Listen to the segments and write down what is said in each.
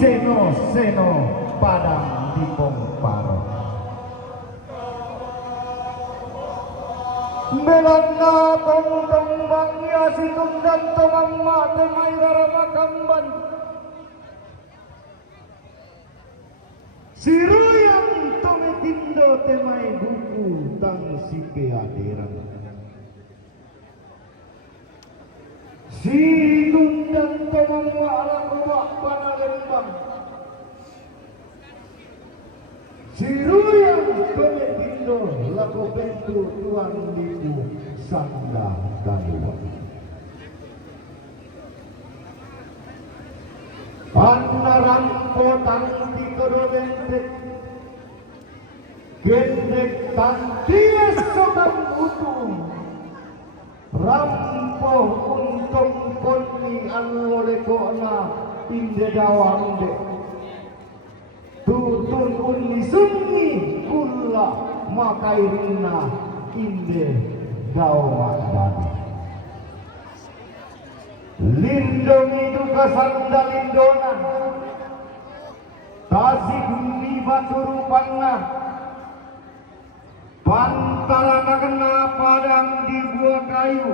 seno padang di Pongparo. Belanda tong bangya situng dan tomamma temai rara kamban. Siruyang tometindo temai buku tang sipe aderan. Situng dan tomamma ala ruwak panalembang. Siruyang tometindo lako bentu tuan libu sanda dalua. Anna rampo tanti kodobente gendek tantias sotam utung rampo untung koni anole kona inde dawande tutun unni sunni kulla makairina inde dawadani lindungi duka sanda lindonan tasik ni baturupanna pantalana kena padang di buah kayu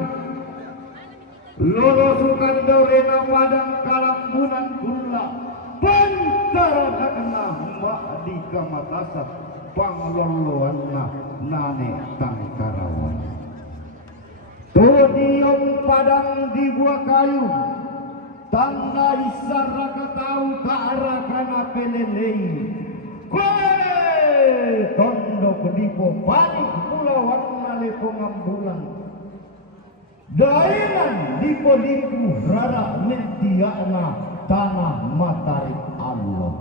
lolosukan dorena padang kalambunan gula pantalana kena mbak di Makassar pangloloanna nane tangkarawan Todiong padang di buah kayu tanda isar raka tahu kara kana pelelei kue tondo kedipo panik pulauan nalepo ngambulan dainan dipo dipu rara netiana tanah matarik Allah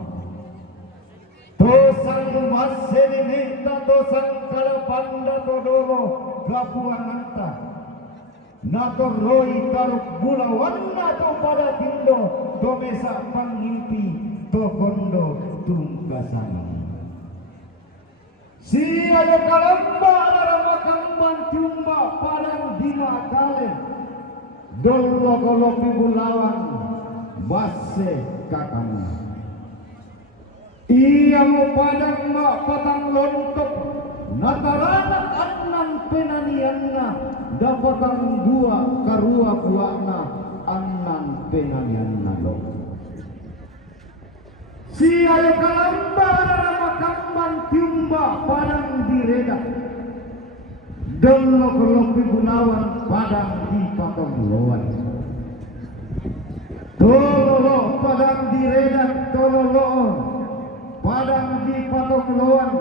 tosang masene ta tosang kalapanda todoro gapuananta nato roi taruk gula warna to pada tindo to mesa pangimpi to kondo tungkasani si ayo kalamba arama kamban tumba padang dina kalen dolo kolopi bulawan base kakana iya mo padang ma patang lontok nataranak anan penanianna dapatang dua karua buana anan penanianna lo si ayo kalamba rama kamban tiumba padang direda dolo kelopi gunawan padang di patong loan tololo padang direda tololo padang di patong loan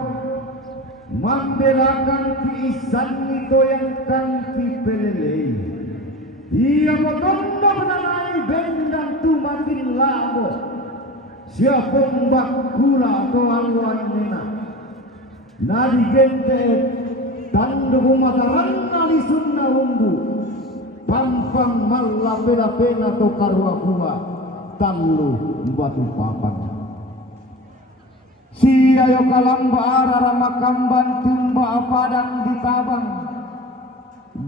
membelakan piisan itu yang kanti pelelei ia motondo menanai bendang tu makin labo siapa mbakula atau aluan nena nadi gente tandu mataran nali sunna umbu pampang malla pena to karua kuwa tallu batu papan si ayo kalamba arara makamban tumba padang di tabang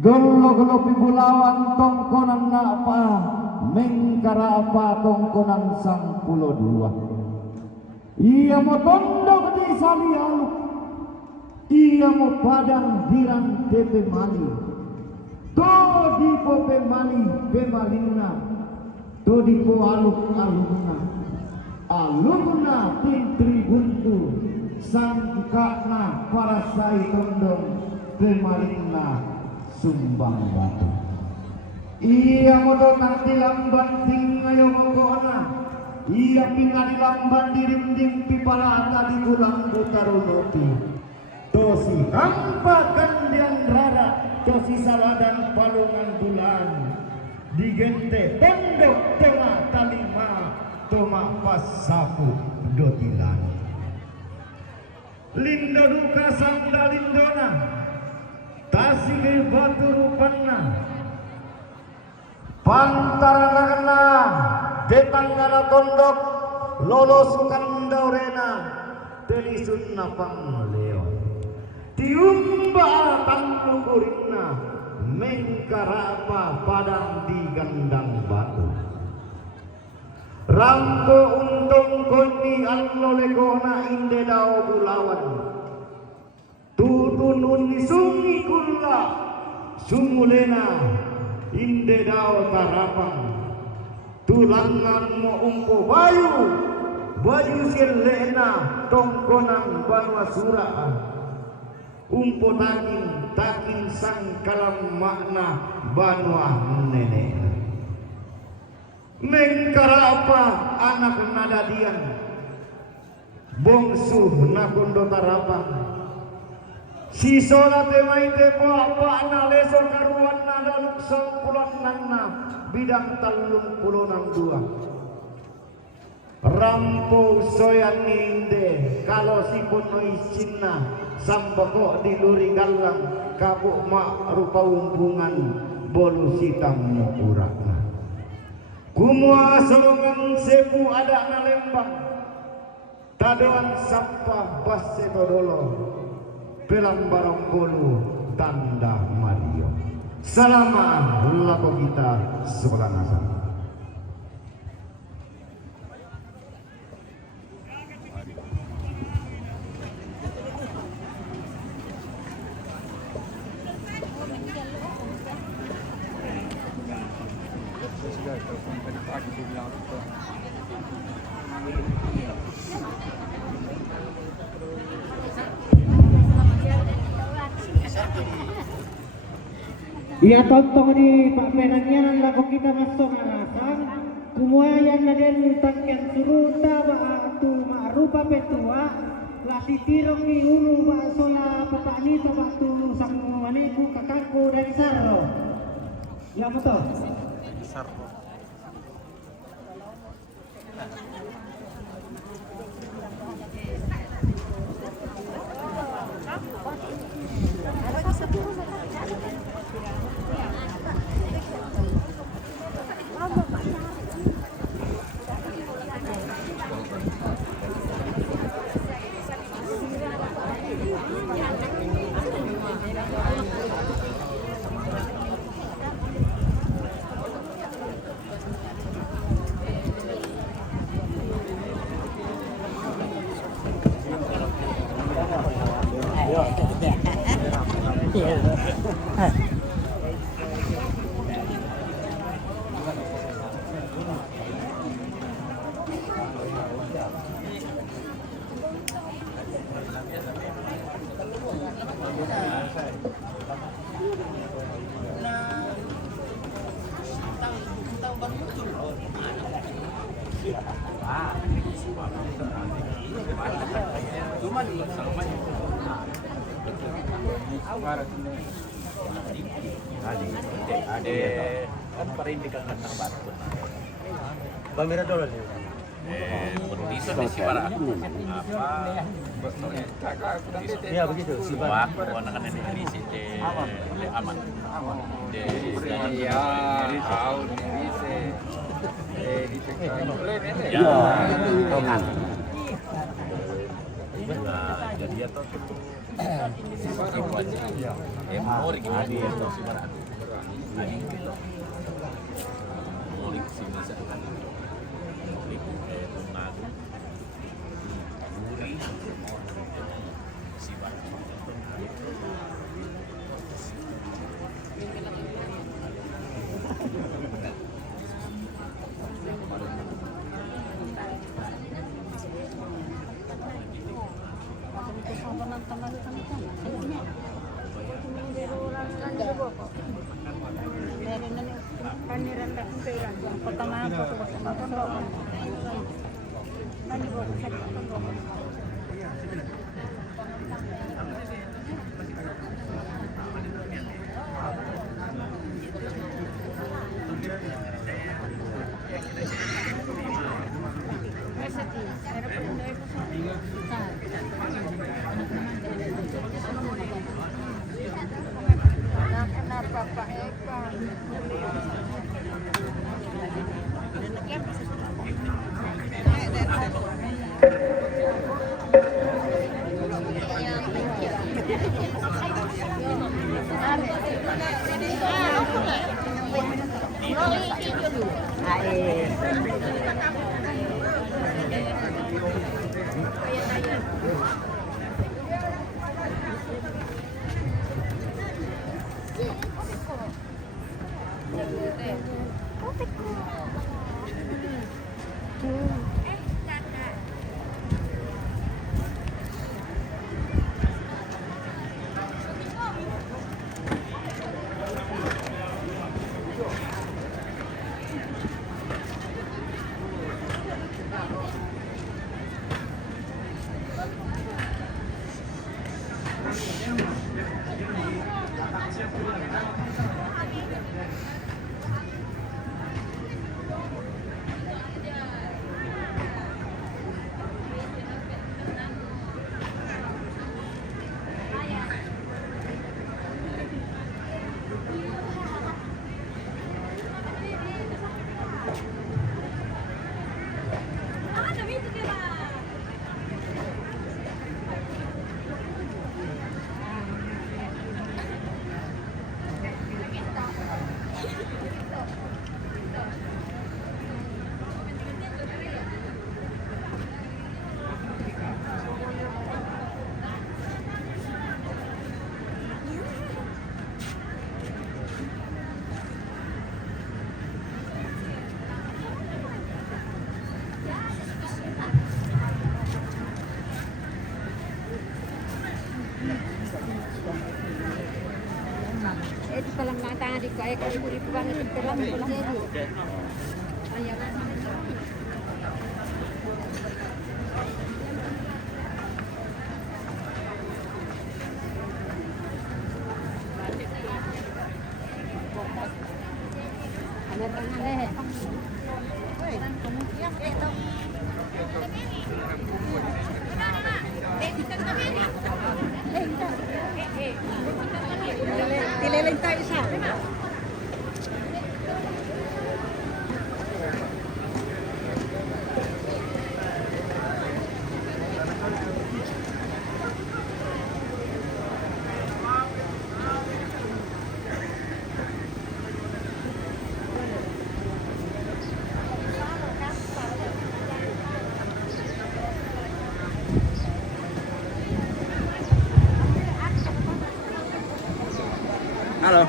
golo gelopi bulawan tongkonan apa mengkara apa tongkonan sang pulo dua ia mau tondok di salialuk ia mau padang dirang tepe mali to di po pemali pemalina to di po aluk alumna tintri buntu sangkakna parasai tondong pemalina sumbang batu iya modo nanti lamban ting ayo mokona iya pingali lamban dirinding pipalata di bulan butarunopi tosi hampa kandian rara tosi saladan palungan bulan digente tondok tengah talima toma pas sapu dotilan lindo duka sanda lindona tasige batu rupanna pantarana kena detangana tondok lolos kandaurena telisunna pangleo tiumba tanglugurinna mengkarapa padang di gandang batu Rampo untung koni allo legona inde dao bulawan. Tutunun ni sungi kulla sumulena inde dao tarapang. Tulangan mo umpo bayu silena tongkonan banwa suraan. Umpo takin sang kalam makna banwa nenek. Mengkarapa anak nadadian bongsu nakondo tarapang. Si sola temai tepo apa na leso karuan nada luksong pulang nana bidang talung pulonang dua. Rampo soyan ninde kalau si puno isinna sambako di luri galang kabuk mak rupa umpungan bolu sitam mukurakna. Kumua solongan sepu ada na lembang tadoan sampah basse todolo pelang barong bolu tanda Mario. Selama lako kita sebelah nasa. Iya tontong di Pak Penannya lako kita masuk arasan kumuayan naden tangkian suruta batu ma'rupa petua lasi tirong ni ulu sola papani to batu sang maneku kakakku dari Sarro. Ya betul. Sarro. Kan perindikan tentang batu. Bamira dulu nih. Kondisi di Sibara. Apa? Iya begitu. Sibara. Kewenangan ini di sini aman. Iya, tahu bisa. Ya, Tongan. jadi ya toh. Mau gimana dia toh Sibara. Adi kilo. Mau di sini sekarang. Itu palang mata di kaya kau beri pulang itu pelan pulang itu. Ayah. Ada tangan leh. Dileleng tayo isa. Halo.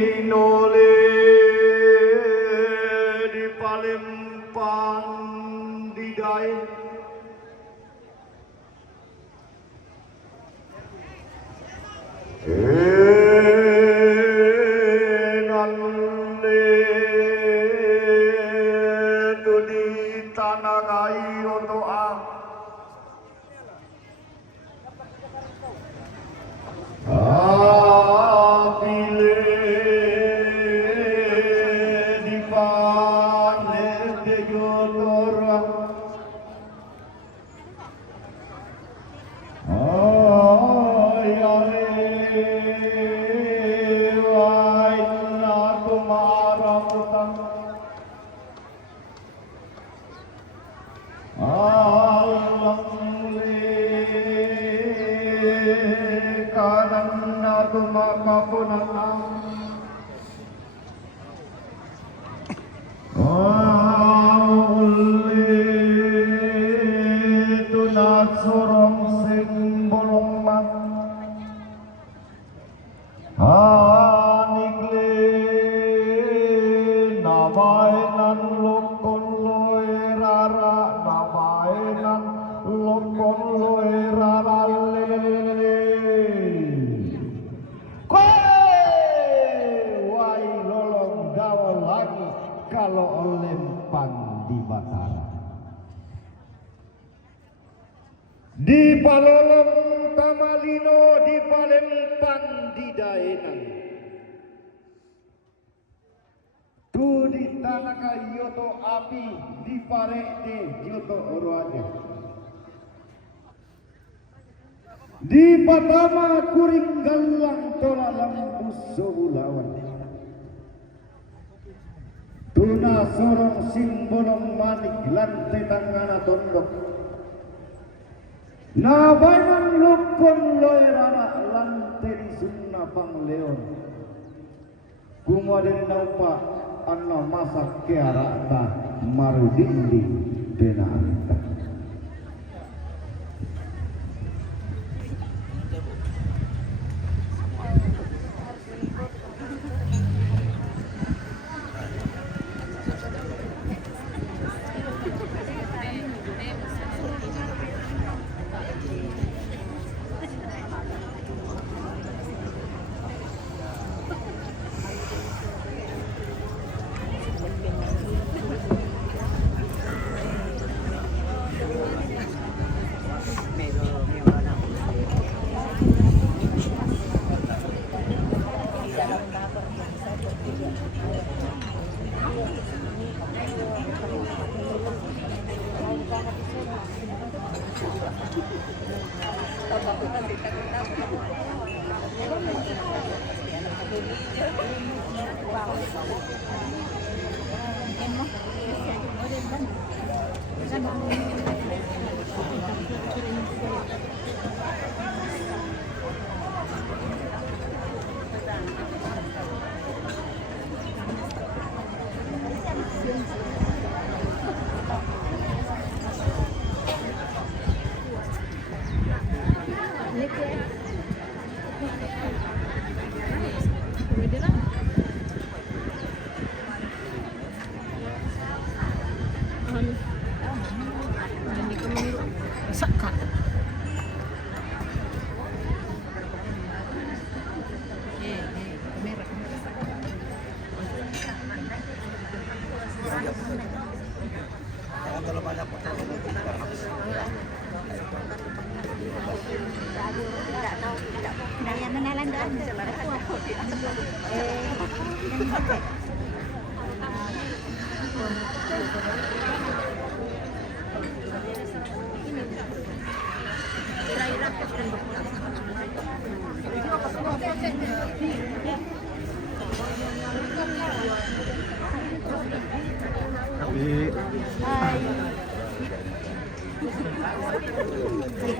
Inole di Palembang di Dai Enale tu di tanah kayu doa kalau lempang di Batara di Palolong Tamalino di Palembang di Daenan tu di Tanaka Yoto api di Parede Yoto Oroaja di Patama Kuring Galang Tolalang Usowulawan tuna sorong simbolong manik lantai tangana tondok nabayan lukon loirara lantai di sunna pang leon kumadin naupa anna masak kearata marudindi denanta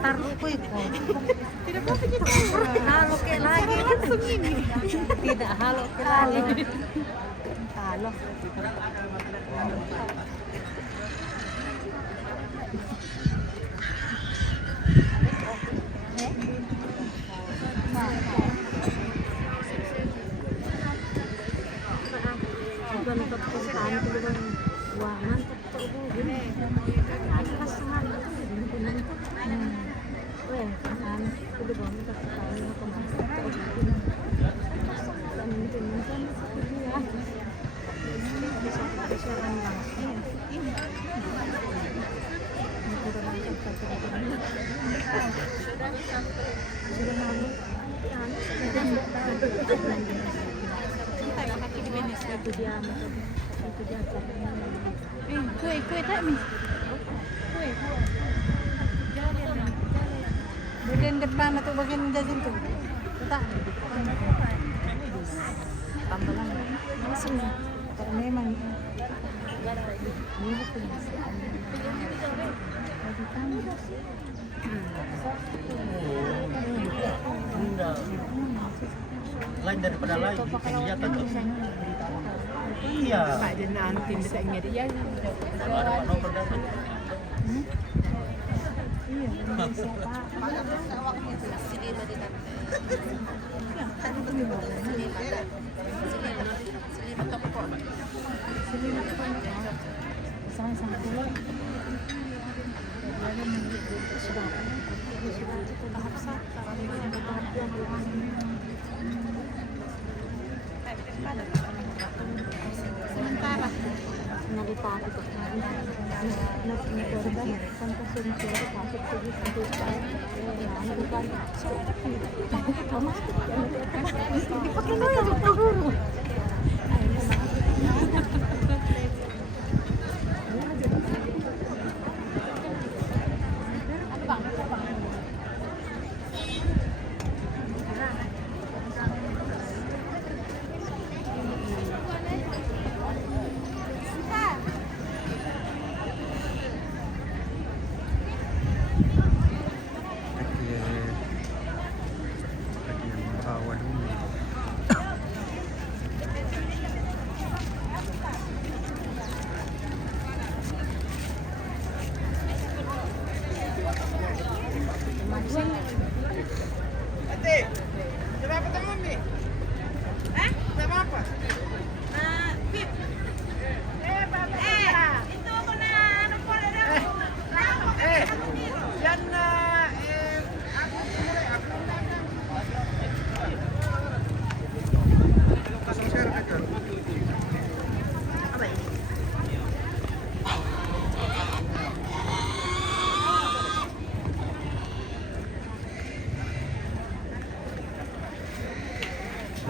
Taruh ko ito. Tidak po kita. Halo ke lagi langsung ini. Tidak halo ke lagi. Halo. Wah, mantap tuh Bu. Gini. Ada pasangan. Weh, kan udah bangun tak tahu mau kemana. Dan mungkin ya. Bisa siaran langsung. Sudah malu. Itu dia kue tak mi bagian depan atau bagian jajan tuh tak tambahan langsung karena memang ini penyelesaian Lain daripada lain kegiatan tuh. Iya. Pak jenaan tim bisa ingat dia. Kalau ada Pak Novel datang. Sementara nalita itu korban sampai sini masuk pergi satu tahun bukan Thomas dipakai noya tahu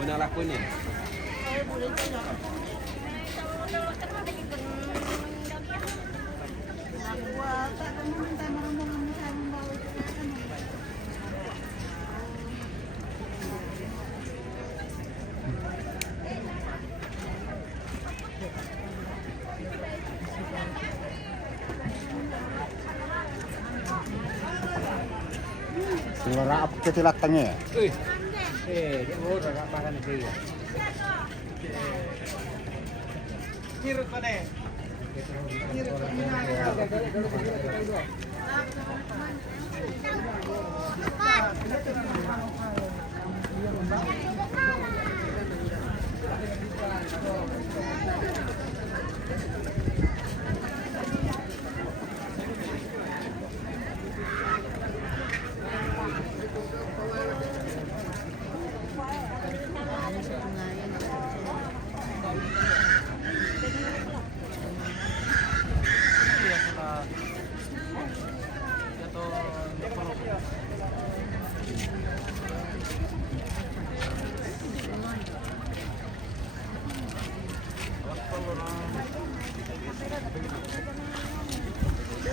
Mana lakunya? Suara apa kecilak tengah ya? Dia mau agak makan dia. Kirut pada.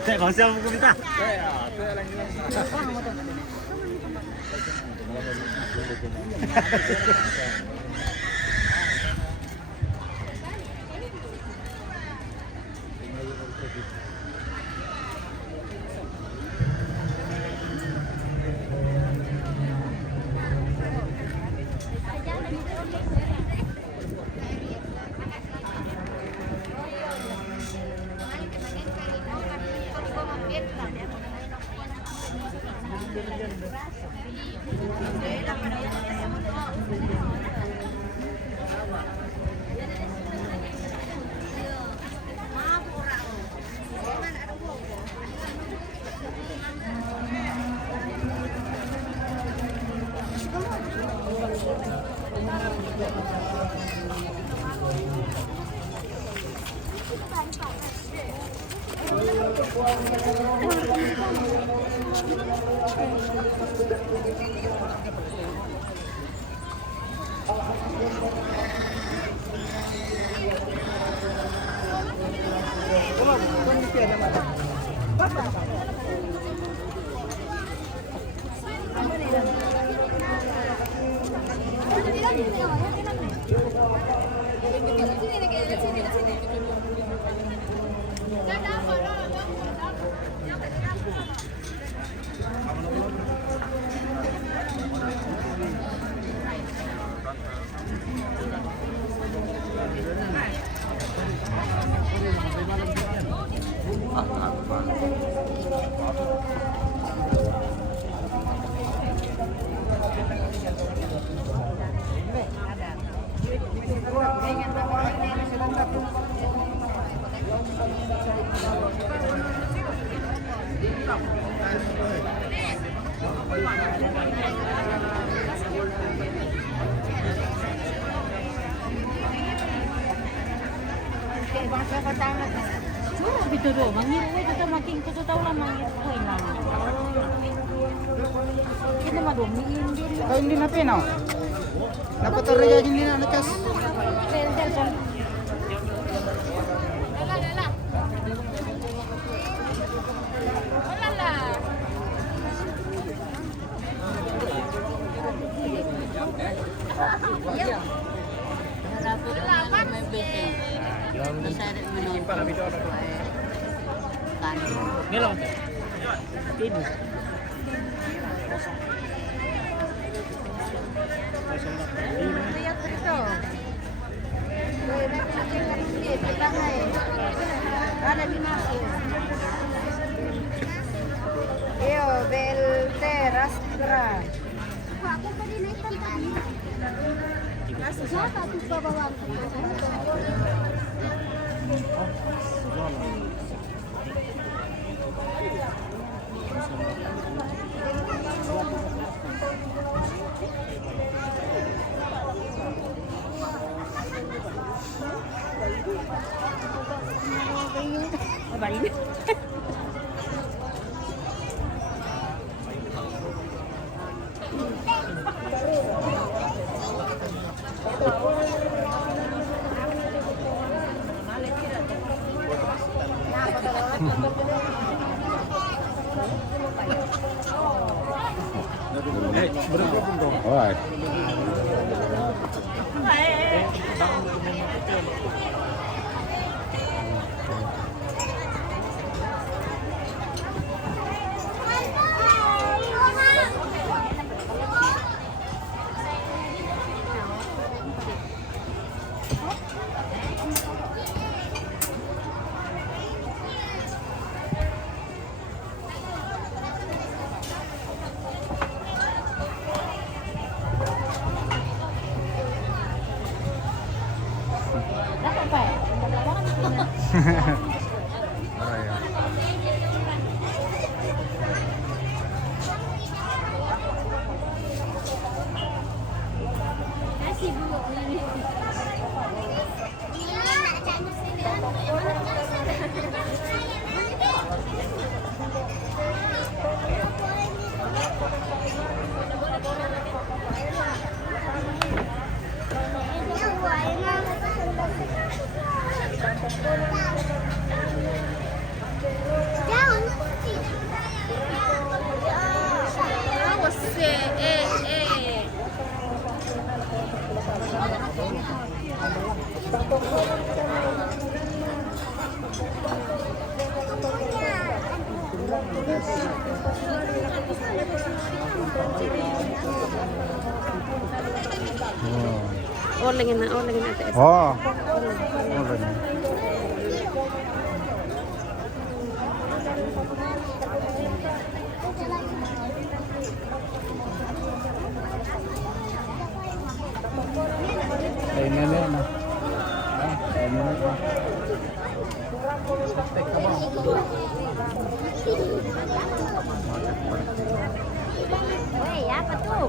Saya nggak usah buku kita. Bangsa pertama. Cuma gitu doh, mangir kita makin kutu tahu lah mangir ko ilang. Kita mah dong din. Kau ini napi no? Dapat terjadi ini nak cas. Sel. Ngelong. Ini. Lihat itu. Ada di mana? Yo, bel terastra. Aku tadi naik tadi. Siapa tuh bawa? Apa ini? Berapa pun dong. Alright. Olengin na ate. Oh. Weh, apa tuh?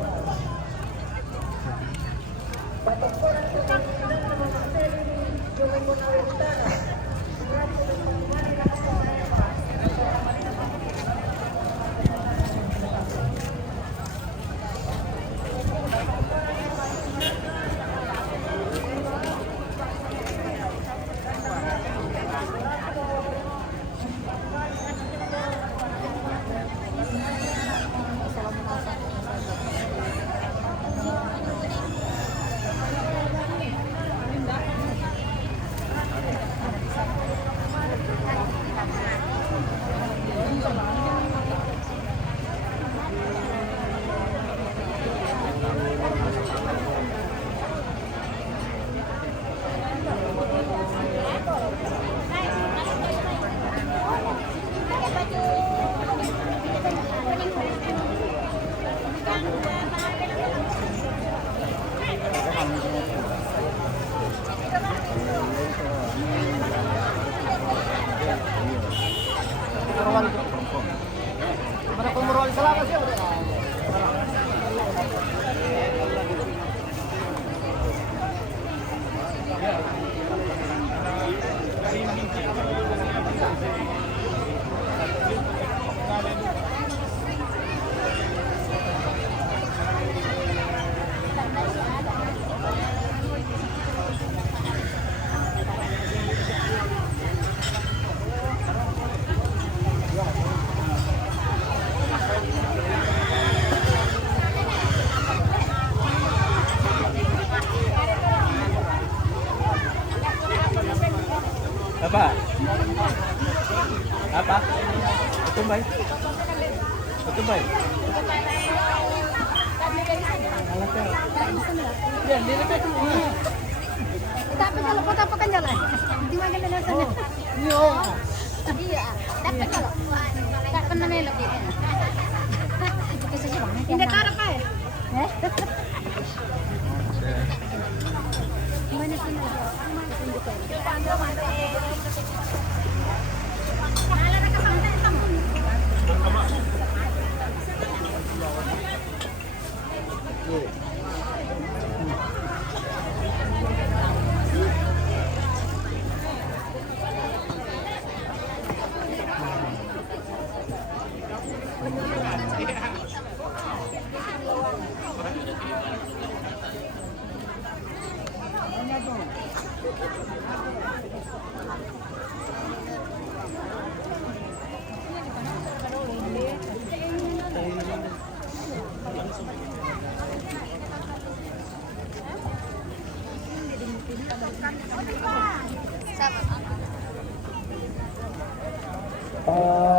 Apa? Apa? Tumbay. Tumbay. Tapi kalau kota apa kan jalan? Di mana jalan sana? Iya. Tapi kalau tak pernah melok dia. Hindi tara pa eh. Mana sini?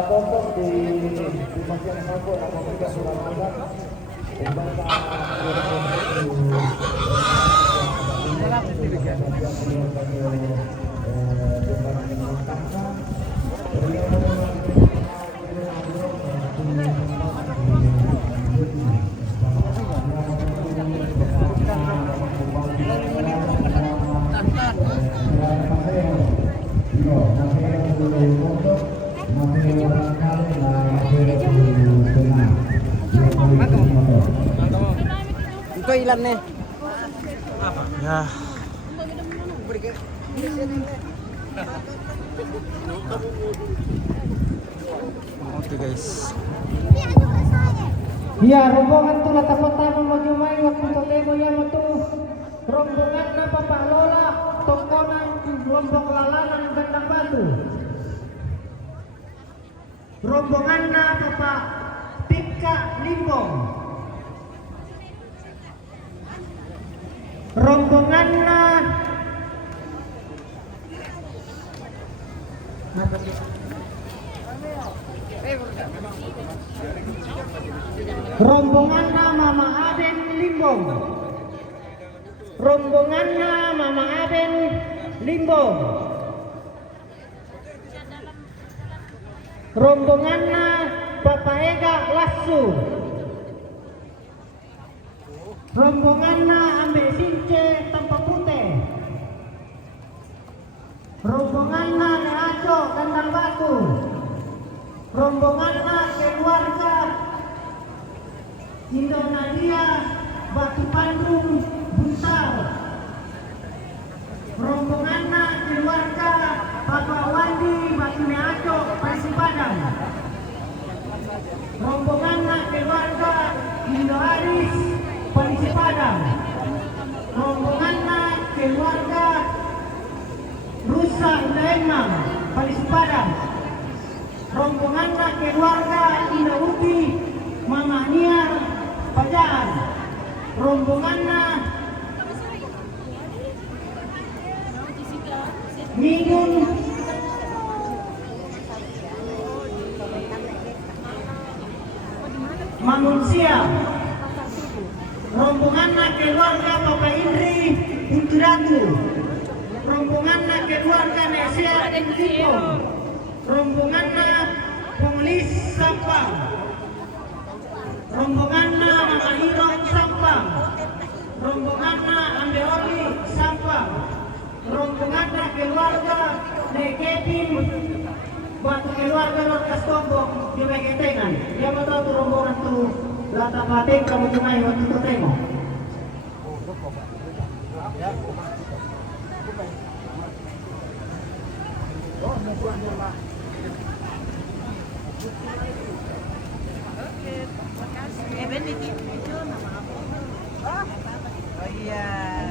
Untuk di bagian satu atau tiga surat surat Ito ilan nih? Ya. Oke guys. Ya, rombongan tu lah pertama majumai waktu tolemo yang itu rombongan na Bapak Lola tongkonan rombong lalanan Gandang Batu. Rombongan na Bapak Tika Limbong. Rombongan na rombonganna Mama Aden Limbong. Rombonganna Mama Aden Limbong. Rombonganna Bapak Ega Lasu. Rombonganna Ambe Since Tanpa Putih. Rombonganna Leaco Gandang Batu. Rombonganna keluarga Indonesia Batu Pandung Buntar. Rombonganna keluarga Bapak Wandi Batu Leaco Pasir Padang. Rombonganna keluarga Indo Aris Pasir Padang. Rombonganna keluarga Rusa Lembang Pasir Padang. Rombonganna keluarga Indo Uti Mama Niar Pajaan. Rombonganna Mingun Mangunsia. Rombonganna keluarga Bapak Indri Putratu. Rombonganna keluarga Nesia Indripo. Rombonganna Penglis Sampang. Rombonganna Mama Hirong Sampang. Rombonganna Ambeoli Sampang. Rombonganna keluarga Nekepin Batu keluarga Lorkas Tombong di Megetengan. Dia mau tahu rombongan tu lata paten kamu cungai waktu tu tengok.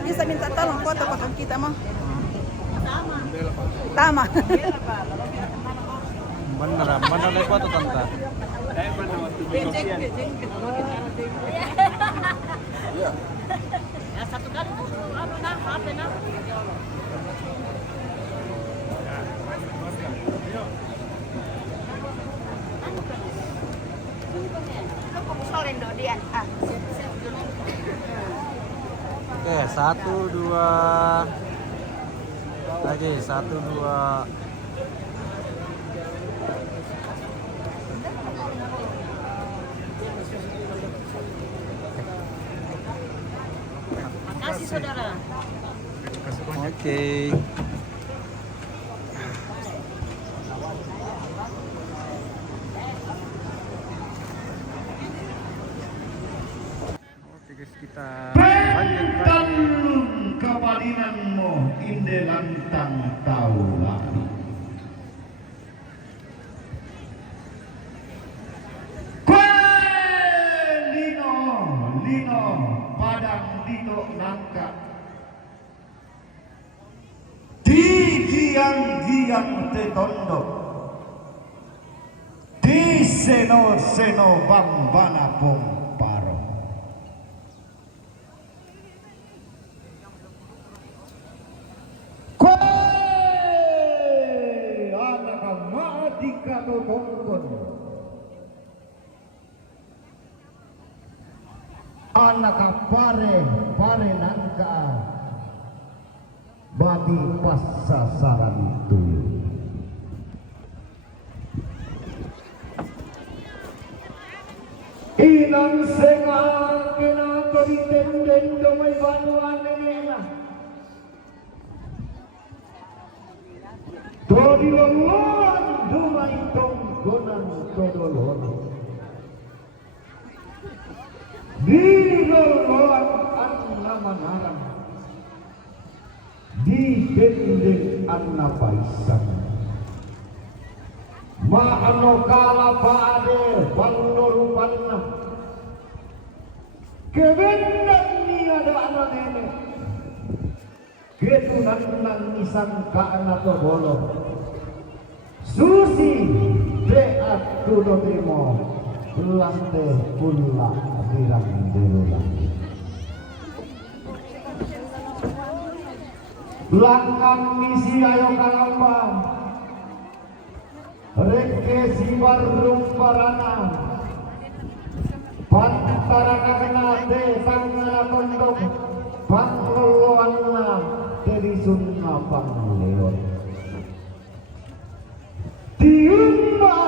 Bisa minta tolong foto-foto kita mau? Tama. Mana naik foto tante? Satu kali apa nak? Oke, 1, 2 lagi 1, 2. Makasih saudara. Oke. Oke guys, kita lanjut lagi. Kabalinanmu inde lantang taula. Lino padang dito nangka. Di giang tetondok. Di seno bambana pomparo. Anak madika to tongkon. Anak pare nangka bati pas sasaran itu. Inang senga kena koriten domai banuan nena. Todi longon dumai tongkonan todolon. Di loloan an namanarang. gendeng anna paisan ma'ano kala paade pannorupanna kebendang ni ada anak nenek ketunan nang nisangka anak tobolo susi beat kudo timo lante pula birang derulang belakang misi ayo kalambang reke sibar rumparana pantara kakena de tangana pondok pangloloanna dari sunna pangleon tiumba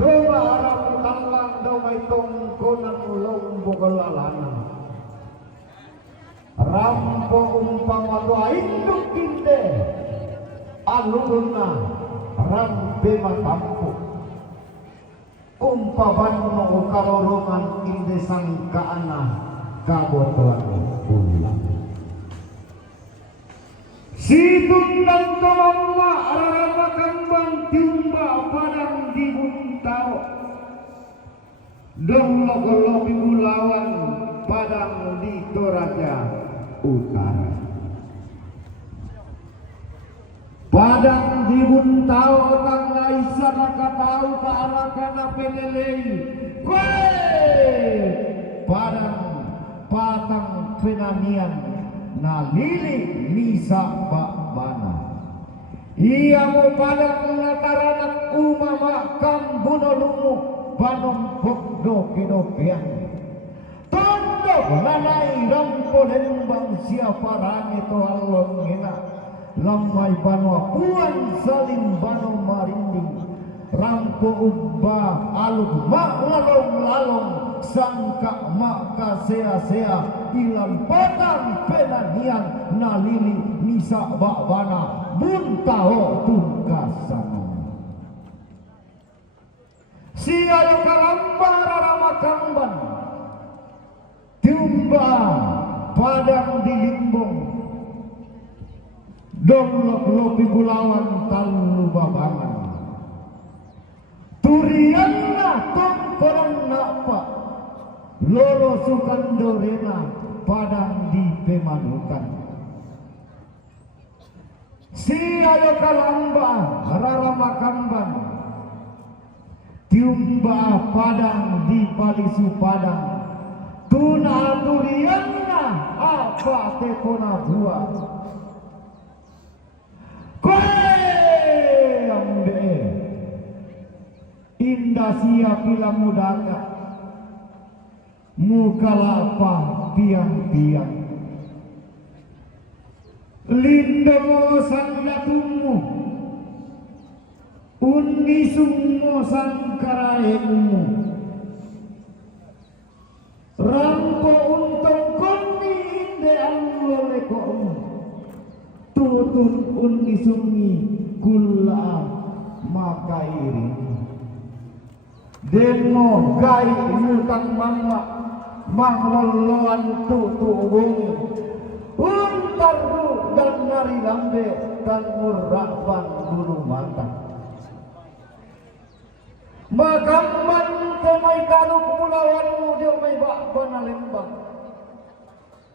doa arang talang domai tongkonan lombok lalana rampo umpama doa induk kinde aluna rampe matampu umpabanno karorongan inde sangkaana kabotoan pulang situndang tolongma ararama kambang tiumba padang di buntao dolok-dolok bulawan padang di Toraja Utara padang di buntao tangga isana katau ka arakana pelelei kue padang patang penanian na lili misa bakbana iya mo padang nataranak umama kambuno lumu banom pokdo kidokian tondok nanay rampo lembang siapa rani to alon ngina lamay banwa puan salim bano marinding rampo ubba alug maklalong-lalong sangka maka sea-sea ilan padang penanian nalili nisa bakbana buntaho tungkasana siayo kalamba rarama kamban tiumba padang di limbong dolok lopi bulawan talu babangan turianna tongkoran napa lolo sukandorena padang di pemanukan si ayo kalamba rarama kamban tiumba padang di palisu padang tuna turianna apa tekona buah kue ambe indah siap pila mudaka muka lapa piang-piang lindomo sanggatumu undi summo sangkaraemu rampo untong koni inde anglo lekomu tutun undi sungi kula makairi demo gai mutang mangwa mangloloan tutu ubungi untardu dan nari lambe dan murraban bulu mata makamman temai kaluk mulawanmu dia may bakbana lembang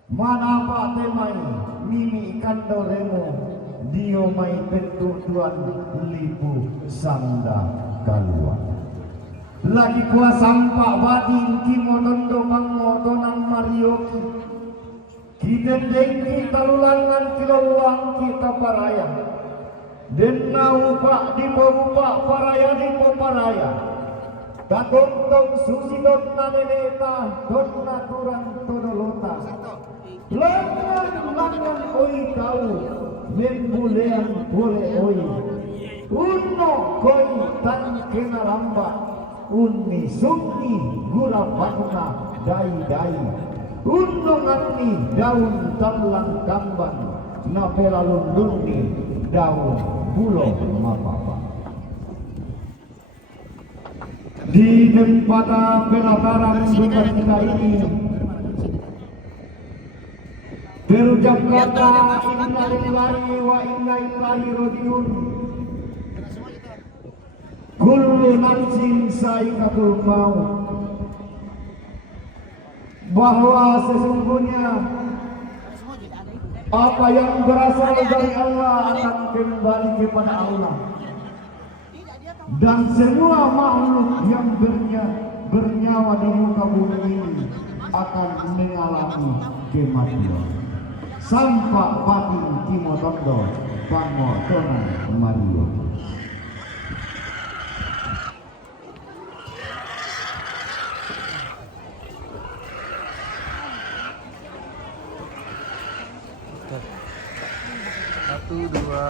manapa temai mimi kandoremo dio may pentutuan lipu sanda kaluan lagi kuah sampah batin kimo tondo mango tonang marioki kita dengki talulangan kilauang kita paraya denna upa di upa paraya di paraya tatontong susi donna neneta donna turang todolota langan oi tahu membulean boleh oi uno koi tan kena lamba unni sunni gura bakna dai unno ngani daun talang kambang napela lundunni daun bulo mapapa di tempat pelataran dunia kita ini berucap kata inna lillahi wa inna ilaihi rajiun. Kullu nafsin sa'iqatul maut. Bahwa sesungguhnya apa yang berasal dari Allah akan kembali kepada Allah, dan semua makhluk yang bernyawa di muka bumi ini akan mengalami kematian. Sampai batin Timotondo Bango Tonan Mario. Satu, dua.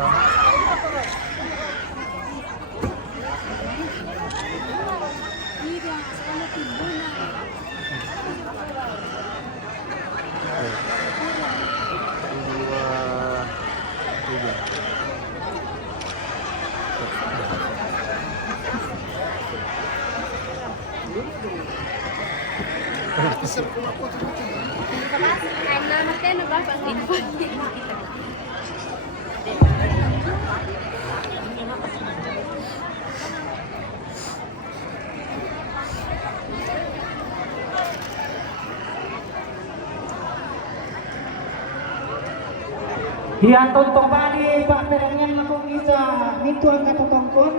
Dia tontong bali Pak Perangan lakong isa nito ang katotongkon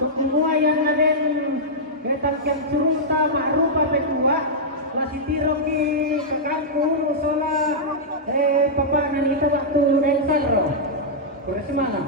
semua yang naden ketalkan surunta ma'rufa petua lasitiro ki kakangku musola papa nanito waktu del salro kore semana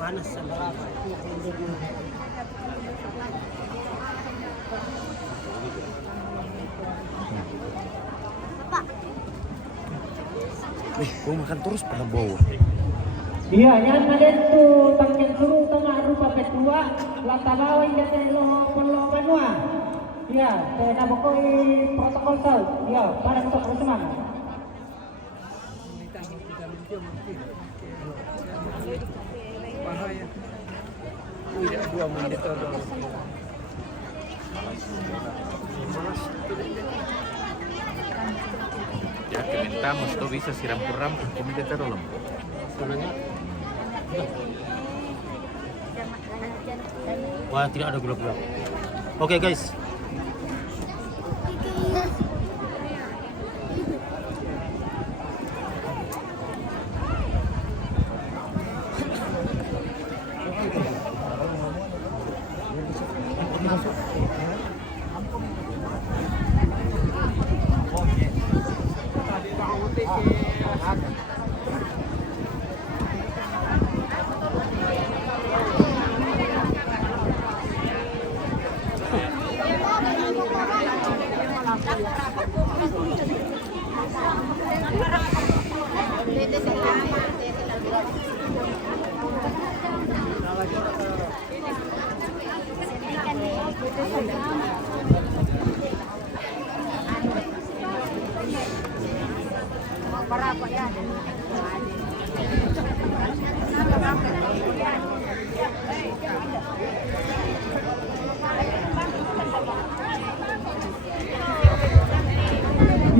panas sama Kau makan terus pada bawah. iya yan naden tu tangken suruh tama rupa petua lata bawa inda telo perlo kanwa iya tena bokoi protokol tau iya para untuk bersama Bahaya. Udah 2 menit atau Ya comentamos, todo bisa si rampuram, komite terolong. Wah, tidak ada gula-gula. Oke, guys.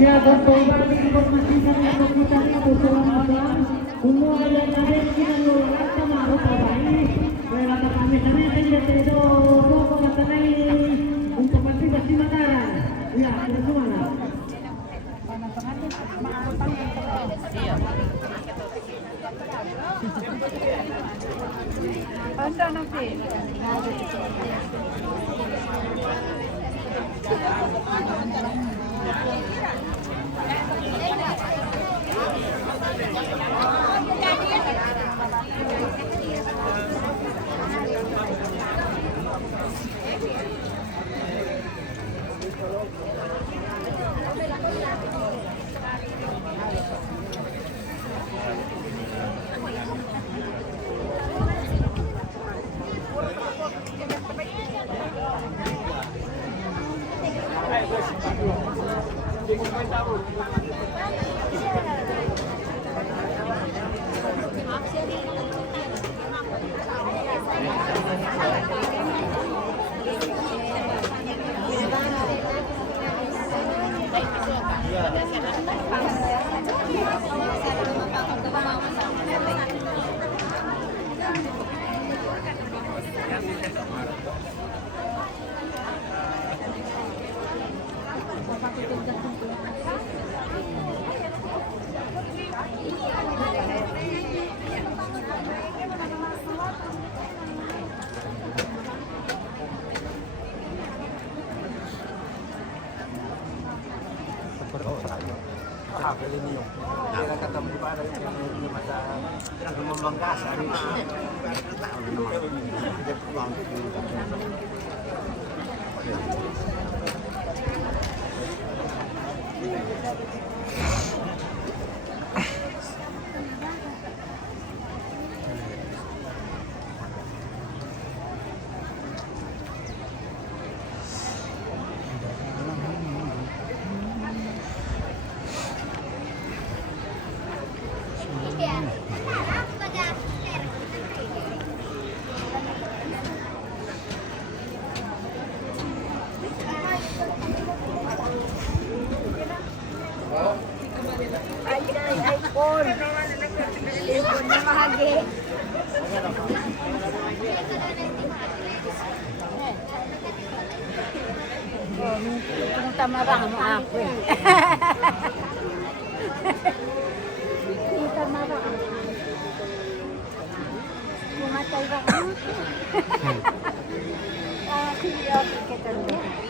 Ya, berbagi informasi kami kita itu selamat malam. Semua yang ada di sini rasa maruf baik. Relata kami sana saya itu doko katanai untuk partisipasi Mataram. Ya, terus mana? Basta nanti. Kung tama ba mo ako eh. Tama ba ako? Pumatay ba ako? Sige ako kita rin.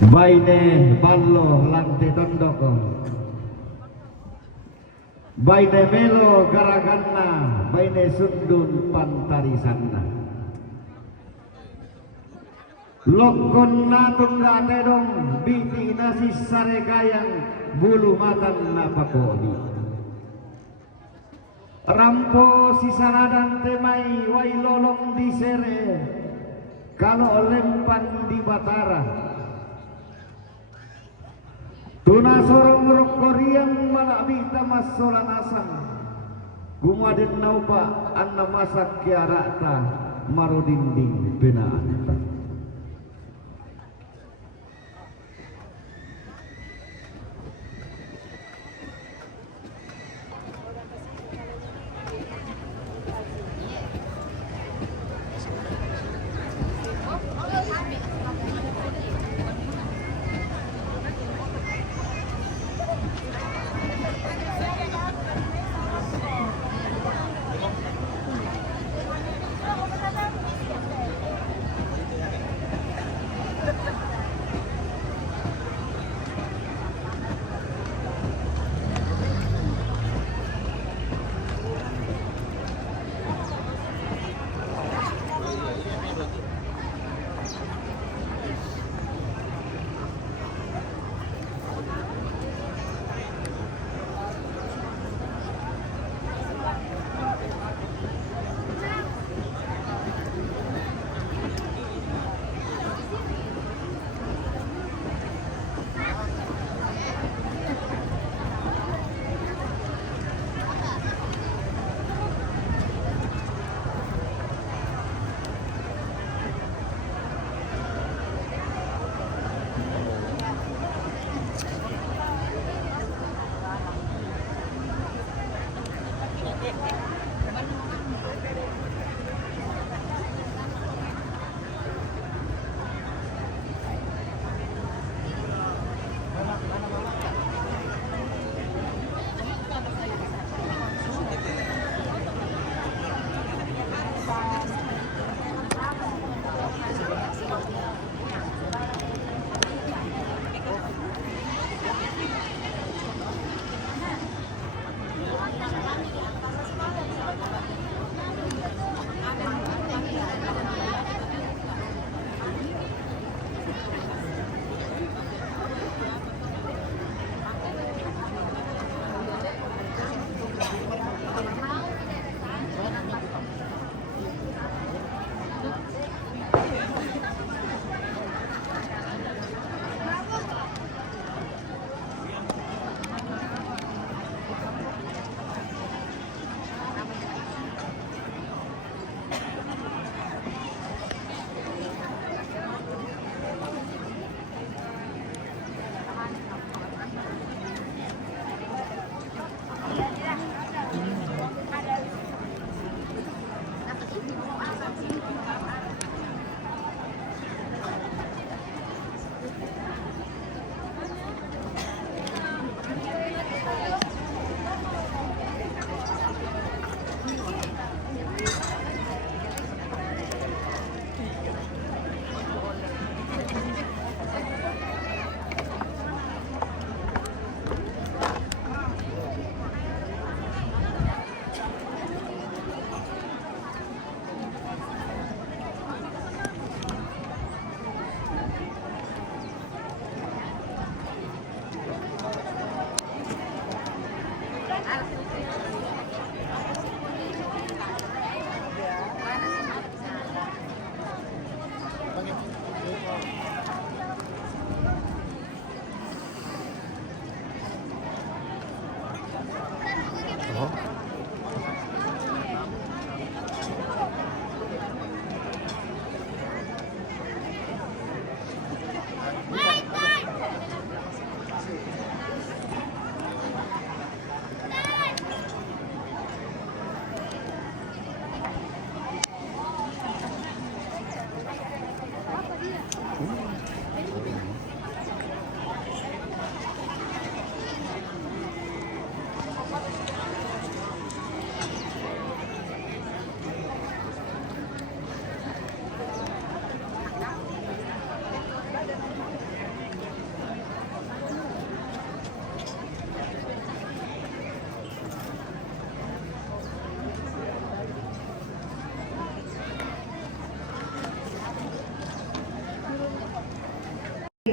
Baine ballo lante tondoko. Baine melo garaganna, baine sundun pantarisanna. Lokon natun gatedong biti nasi saregayang bulu matan napakoni. Rampo si saradan temai wai lolong di sere, kalau lempan di batara. Tuna sorong rokoriang malabita masolan asam. Gumaden naupa anna masak kiarata marudinding benaan.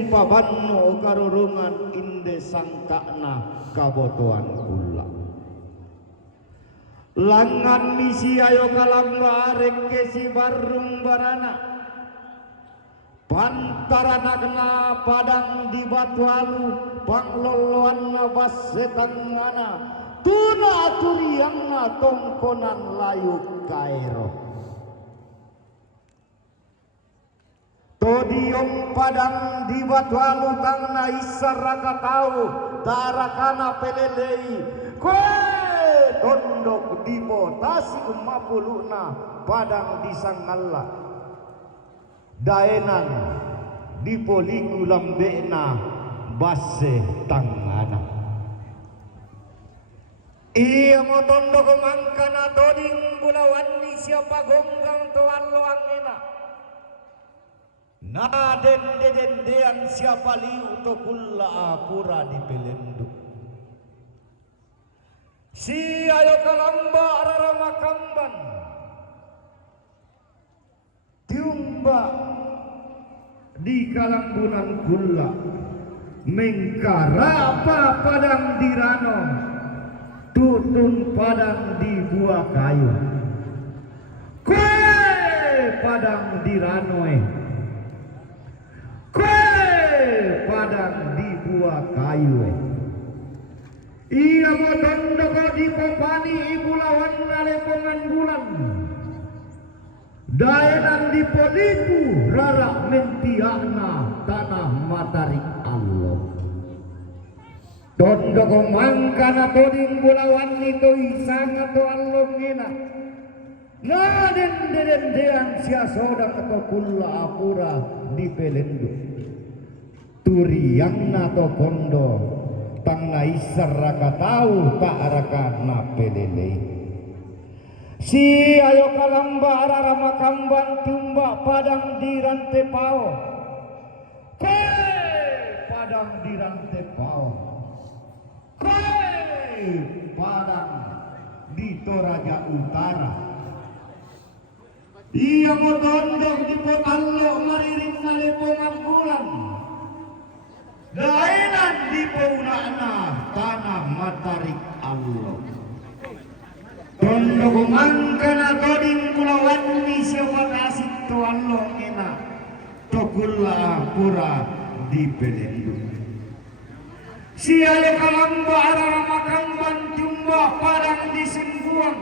pabanno karurungan inde sangkana kabotoan kula. Langan misi ayo kalamba arek kesi barung barana. Pantarana kena padang di batualu pangloloan nabas setangana tuna turiangna tongkonan layu kairo. Todiong padang di batualu tangna isaraka tau tarakana pelelei kue tondok dipo tasi umapuluna padang di sangalla. Daenan di poliku lambena base tangana. Iya mo tondo kumangkana toding bulawani siapa gonggang toallo angena. Na dendean siapa liu to kulla apura di pelendu. Si ayo kalamba arara makamban. Tiumba di kalambunan kula mengkarapa padang dirano tutun padang di buah kayu kue padang diranoe kue padang di buah kayu iya mo tondoko di popani ibu lawan nalepongan bulan. Daenan di podiku rara mentiakna tanah matarik Allah. Tondoko mangkana toding bulawan itu isanga to Allah ngena. Ngaden dean sia sodang atau kulla apura di pelendu. Turiangna to kondo tangna isar raka tau tak raka na pelele. Si ayo kalamba arara makamban tiumba padang di rantai pao. Ke padang di rantai pao. Ke padang di Toraja Utara. Iya mo tondok di Potallo mariring na lepongan bulan. Daenan di paunana tanah matarik Allah. Tondo kumangkana toding kulawan ni siapa kasih to Allah ngena to kulla pura di pelendu. Si ayo kalamba arara makamban tumba padang di sembuang.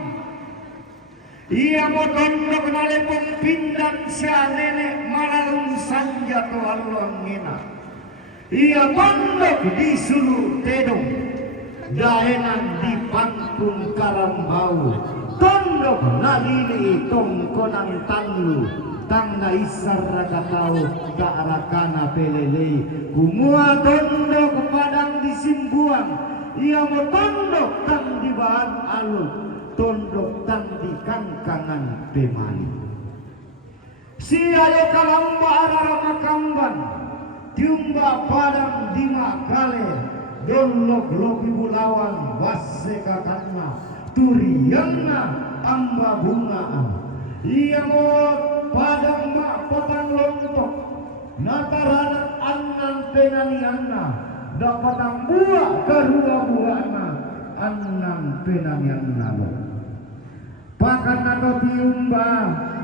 Ia mo tondo kenalepong pindan sia nenek malalung sanja to Allah ngena. Ia pondok di Sulu Tedong. Daenan di pangkung karambau tondok nalili tongkonan tanlu tangna isar rakatau kaarakana pelelei kumua tondok padang di simbuang ia mo tondok tang di bahan alu tondok tang di kangkangan pemali si ayo kalamba arara makamban tiumba padang di makale dolok lopi bulawan wase kakana turiangna amba bungaan iya mo padang mak potang lontok nataranak annan penanianna dapatang buah karua buahna annan penanianna lo pakan nato tiumba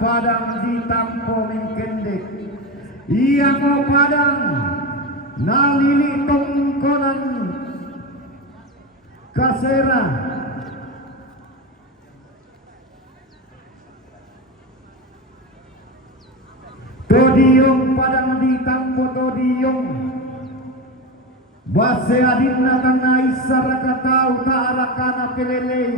padang ditampo mingkendek iya mo padang nalili tongkonan kasera todiong padang ditampo todiong base adinna tanah isara katau ta'arakana pelelei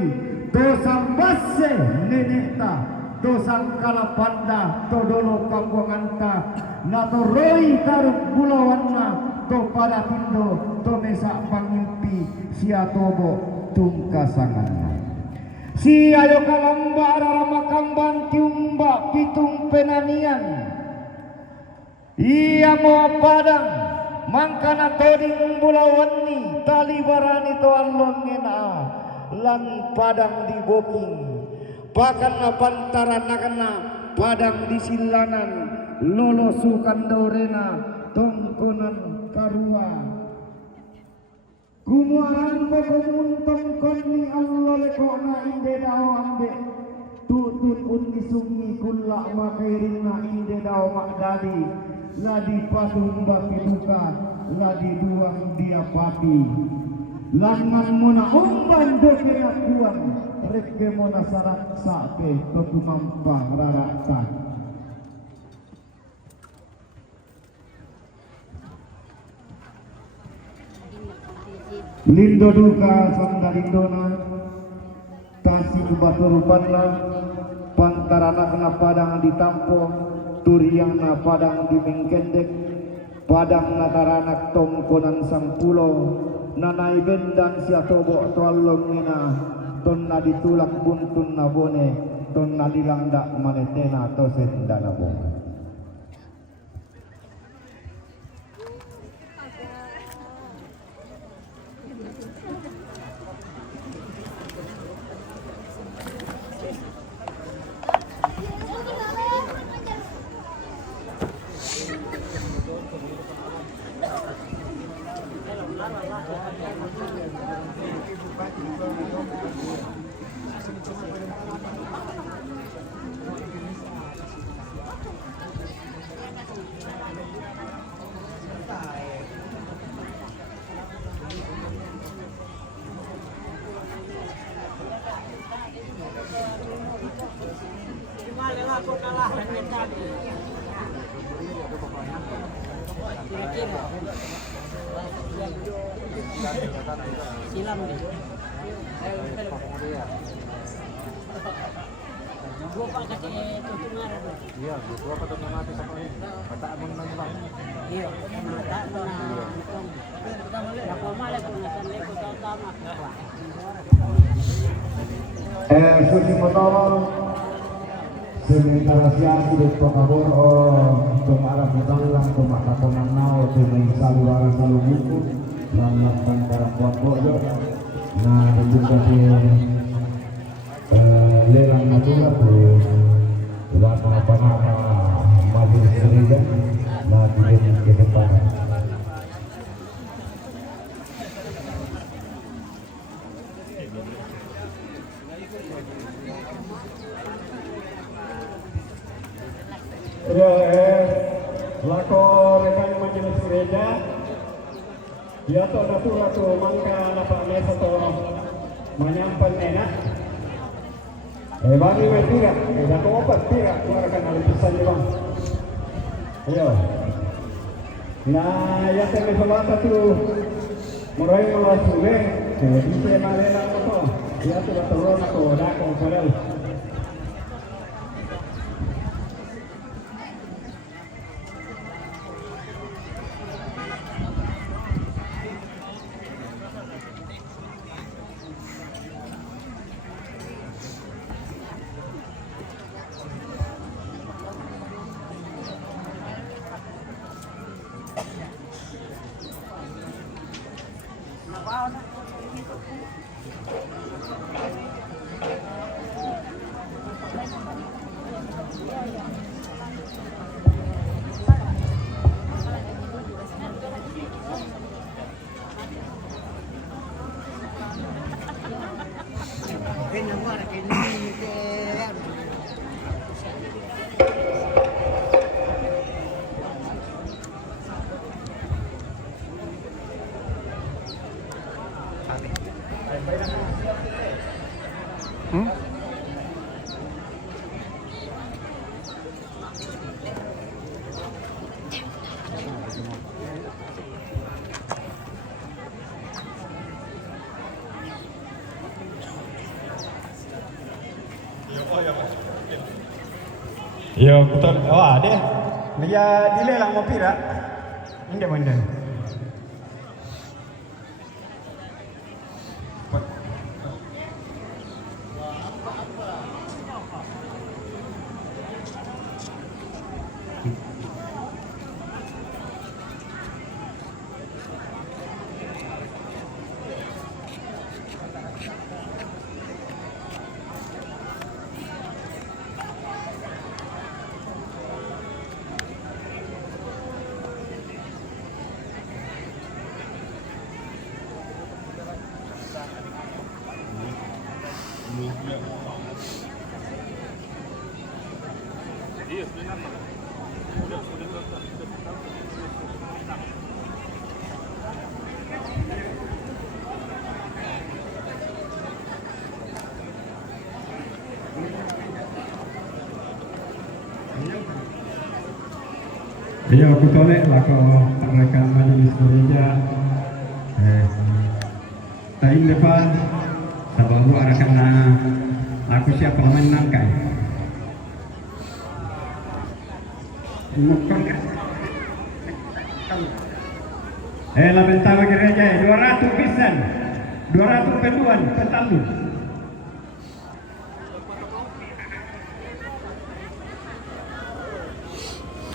tosang base nenekta tosang kalapanda todolo kambuanganta nato roi taruk bulawanna to pada pindo to mesa pangimpi sia tobo tungkasanganna si ayo kalamba arara makamban tiumba pitung penanian iya mo padang mangkana toding bulawani tali barani to allon ngena lan padang di boking pakan pantaran nakana padang di silanan lolo sukan dorena tongkonan tongkon ni Allah lekok na inde daw ambe tutut undi sungi kulla makairin na inde daw makdadi ladi patung baki duka ladi duang dia papi langan muna umban doke na kuang reke muna sarak sake tutumampang rarakan lindo duka sandalindona tasik baturupanna pantarana kena padang ditampo turiang na padang dimengkendek padang nataranak tongkonan sang pulo nanai bendang siatobo tolong nina tonna ditulak buntun nabone tonna dilangdak manetena tosen danabong Silam deh. Gua pak kasih tutungan. Iya, gua ketemu mati sama ini. Kata abang nambah. Iya, mata na. Ako malah kung nasan leko tama. suci motor sementara siang sudah pengabur pemarah lang pemakaponan nao tumay saluran salu buku langlakan para kuat nah itu kasi lelang natula tuh wala panama majelis gereja nah di depan lako rekan majelis gereja dia to natula to mangka napa mesa to manyampan enak bagi mai tira dah ko opat tira keluarkan alisan ni bang ayo nah ya teme salata tu murai mula sule di se malena to dia to turun ko dah ko korel Yo betul. Oh ada. Dia delay lah mau pira. Ini mana? Iya, aku tolak lah kalau rekan majelis gereja. Tahun depan, sebab arahkan aku siapa menangkan. Lah bentang gereja 200 pisan, 200 peduan petalu.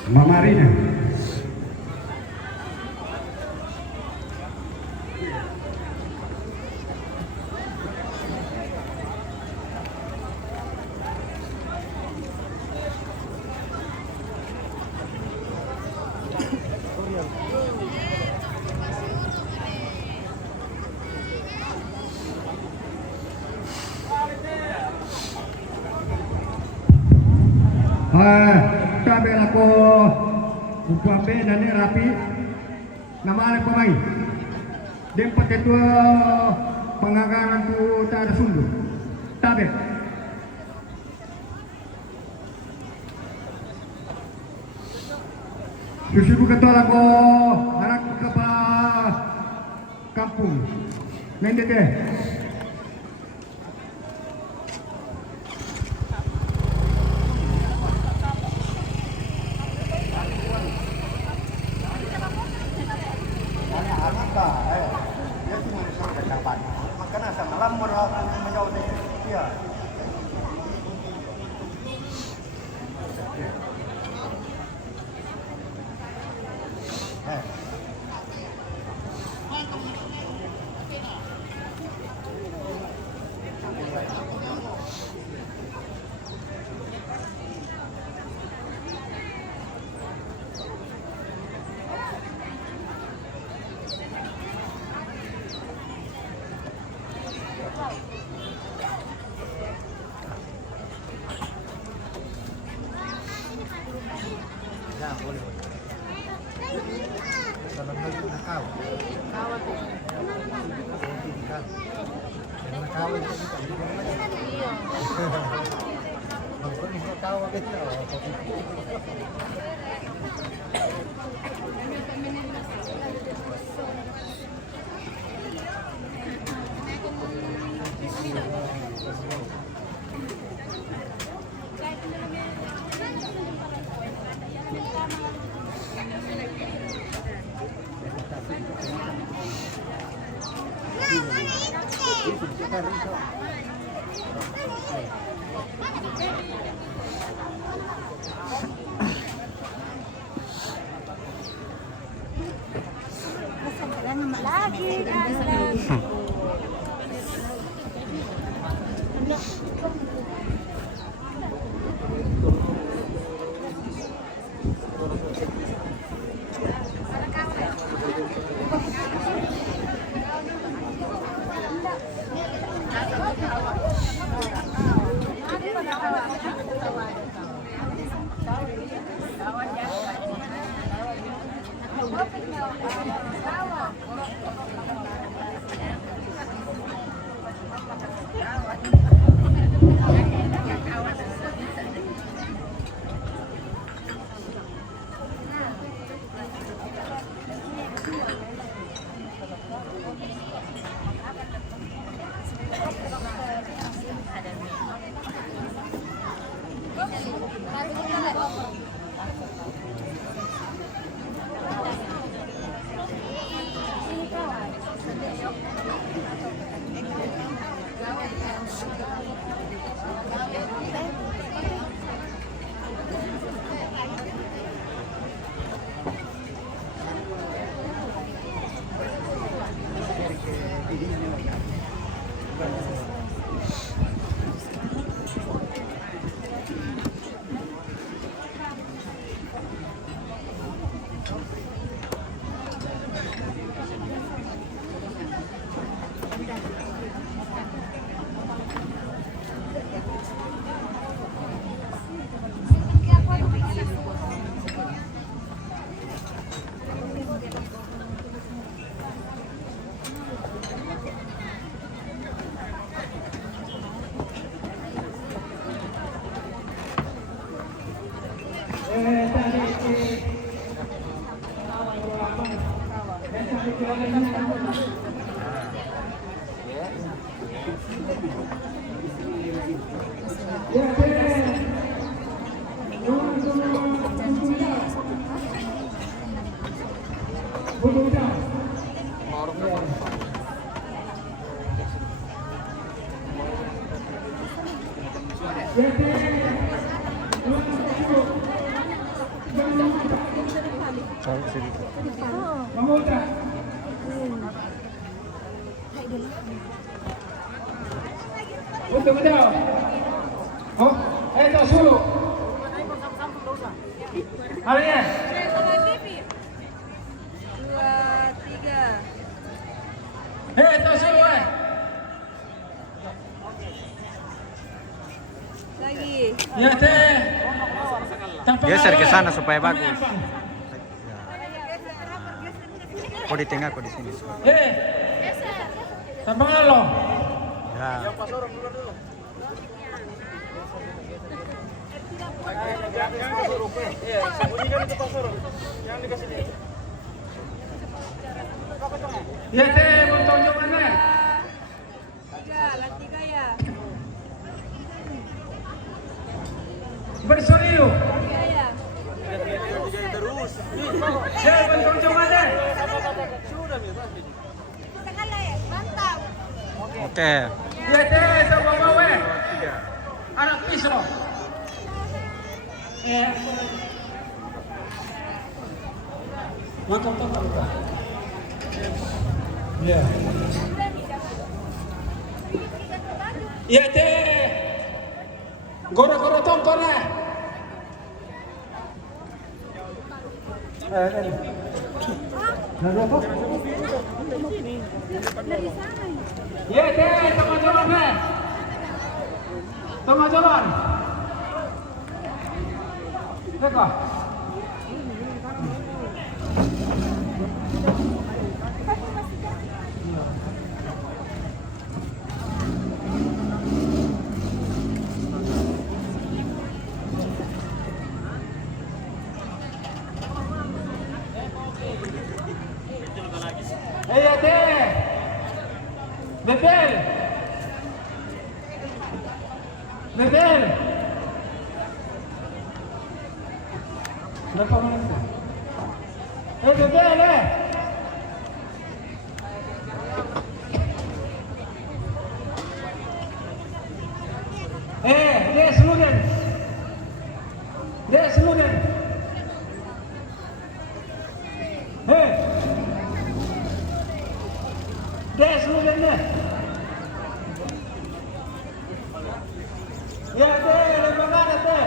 Mamarina. Sabi ako upape dan rapi nama anak pemain dan pakai tua pengagaran tu tak ada sundu tabe susu buka tolak ko anak ke kampung mendete. Untuk betul. Oh, itu sulu. Hari ini. 2, 3. Itu sulu. Lagi. Ya teh. Geser ke sana supaya bagus. Kok di tengah, kok di sini. Tambang lo. Ya. Ya teh, mau tunjuk mana? 3, lagi 3 ya. Bersori lu. 3 ya. Ya, mau tunjuk mana? Mantap. Oke. Ya teh, coba bawa. Anak pisau. Mantap. Ya. Ya teh. Goro-goro tongkona. Ya teh, teman-teman. Teman-teman. Teka. Ya teh. Betul. Betul. Berapa menit? Betul. Dia seluruh. Dia seluruh. Ya teh, lembaga teh.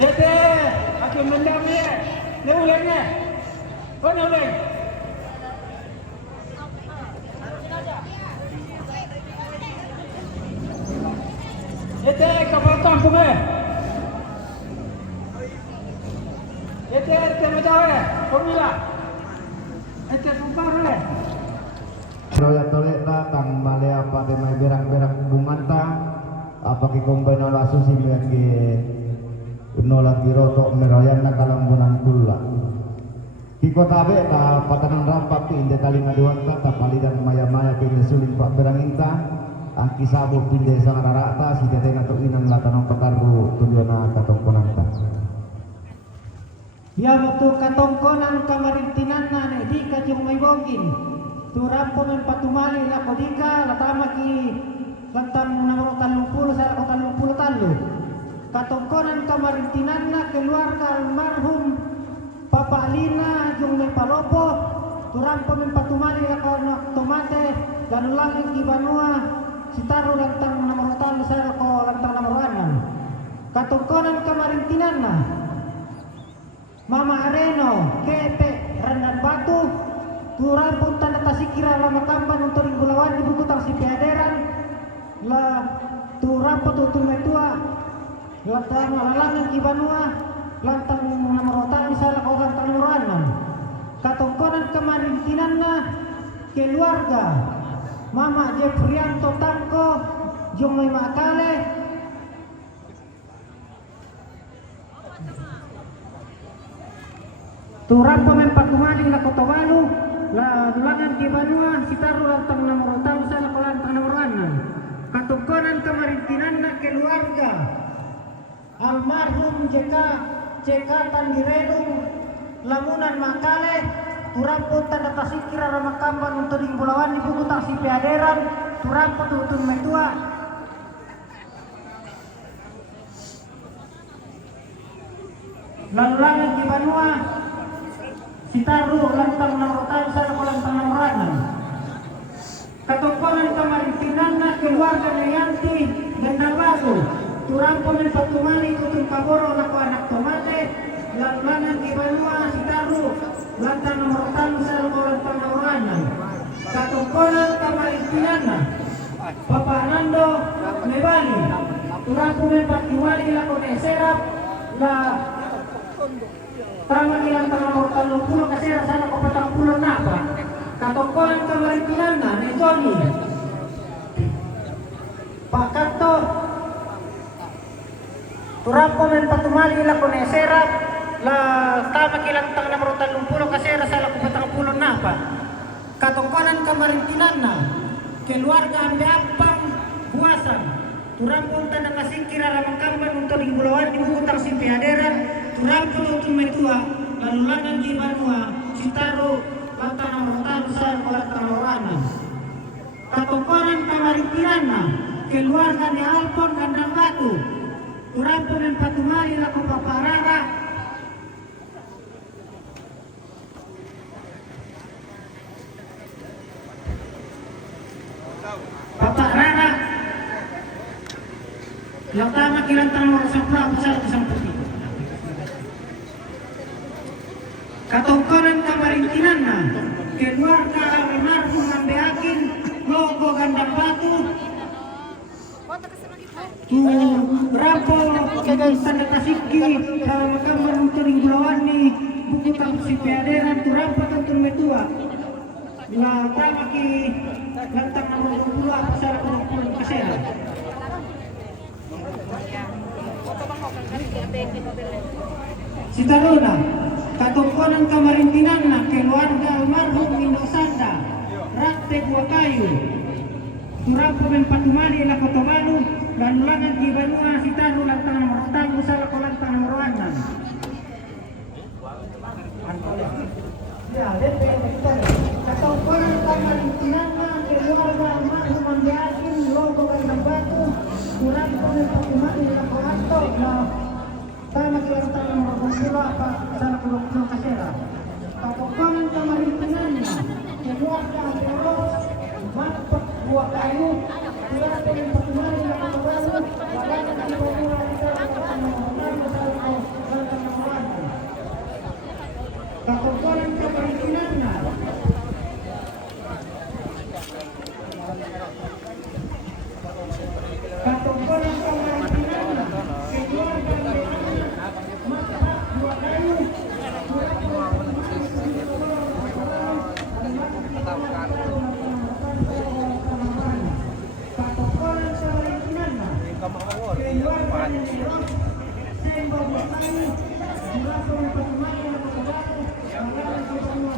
Ya teh, aku mendam ya. Neulangnya. Oh neulang. Ya teh, kapal tampung ya. Ete macam pemila. Ete pupar le. Proyek tolek datang malaya pada mai berang-berang bumanta apa ki kombena la susi mege unola biroto meroyan na kalambunan kulla. Di kota be ta patanan rampak ti inde talinga duanta ta palidan maya-maya ke suling pak beranginta angki sabu pinde sangararata si tetena to inang latanong pakaru tujuana katongkonanta. Ya waktu katongkonan kamarintinan na di kajung may bogin. Turampo ng patumali la kodika latama ki lantang nomor 30 sa ko 30 talo. Katongkonan kamarintinan na keluarga almarhum Papa Alina jung may palopo. Turampo ng patumali la ko tomate ganulangin Ibanua sitaro lantang nomor 3 sa ko lantang nomor 6. Katongkonan kamarintinan na Mama Areno, Kepe, Randan Batu, Turampun tanda tasikira lama kamban untuk Inggulawan di buku tang si Piaderan, la Turampun tutul metua, lantang lalangan Ibanua, lantang nomor otan misalnya kau lantang nomor 6. Katongkonan kemarintinan na keluarga, Mama Jeffrianto Tangko, Jongloy Makale, turang pemain patumali la Kotowalu, la Dulangan di Banua, Sitaru lantang nomor talu sa lantang nomor 6. Katungkonan kamarintinan na keluarga almarhum JK Tandirelung Lamunan Makale, turampot tanda tasikira ramakamban untuk di Bulawan di buku taksi peaderan, turampot utun metua. Lalulangan di Banua, Sitaru lantang nomor talu sa lantang nomor 6. Katungkonan kamarintinan na keluarga Nayanti Gandabago, turang pemain patumali tutun kaboro lako anak tomate, lalulangan di Banua Sitaru lantang nomor talu sa lantang nomor 6. Katungkonan kamarintinan na Bapak Nando Nebali, turang pemain patumali lako neserap la tama ilang nomor 30 kasi sana ko 40 na ba. Katungkolan kamarintinan na ni Johnny Pakato turang pemain patumali la koneserap la tama kilang tang nomor 30 kasi sana ko 40 na ba. Katungkolan kamarintinan na keluarga Ambeapang Buasan turang punta na kasingkira ramang kamban untuk di Bulawan di Bukutang Simpiaderan turang punutun metua lalulangan di Banua Sitaru lantang nomor talu sa lantang nomor 6. Katungkonan kamarintinan na keluarga ni Alpon Gandang Batu turang pemain patumali la Paparara Paparara yang tama kilang nomor 10 pusat putih. Katungkonan kamarintinan na keluarga almarhum Ambeakin Logo Gandang Batu tu rampo tanda tasiki sama makamban untuk di Bulawan ni buku taksi peaderan tu rampo tuntun metua la tama ki lantang nomor 20 pasal 20 kasera. Sitaruna, katungkonan kamarintinan na keluarga almarhum Indosanda, Rakte Buakayu, turang pemain patumali la Kotowalu, lalulangan di Banua Sitaru lantang nomor 6 sa lantang nomor 6. Ya, katungkonan kamarintinan na keluarga almarhum Ambeakin Logo Gandang Batu, turang pemain patumali la Koanto na tama kilang tangan nomor 20 apa sana pulau kasera. Katungkonan kamarintinan na keluarga Amberos Mapak Buah Kayu turang pemain patumali la Kotowalu, lalulangan di Banua Sitaru lantang nomor 6 sa lantang nomor 6. Katungkonan kamarintinan na katungkonan kamarintinan na keluarga Mapak Buah Kayu katungkonan kamarintinan na keluarga Neros Sembo Buah Kayu turang pemain patumali la Kotowalu, lalulangan di Banua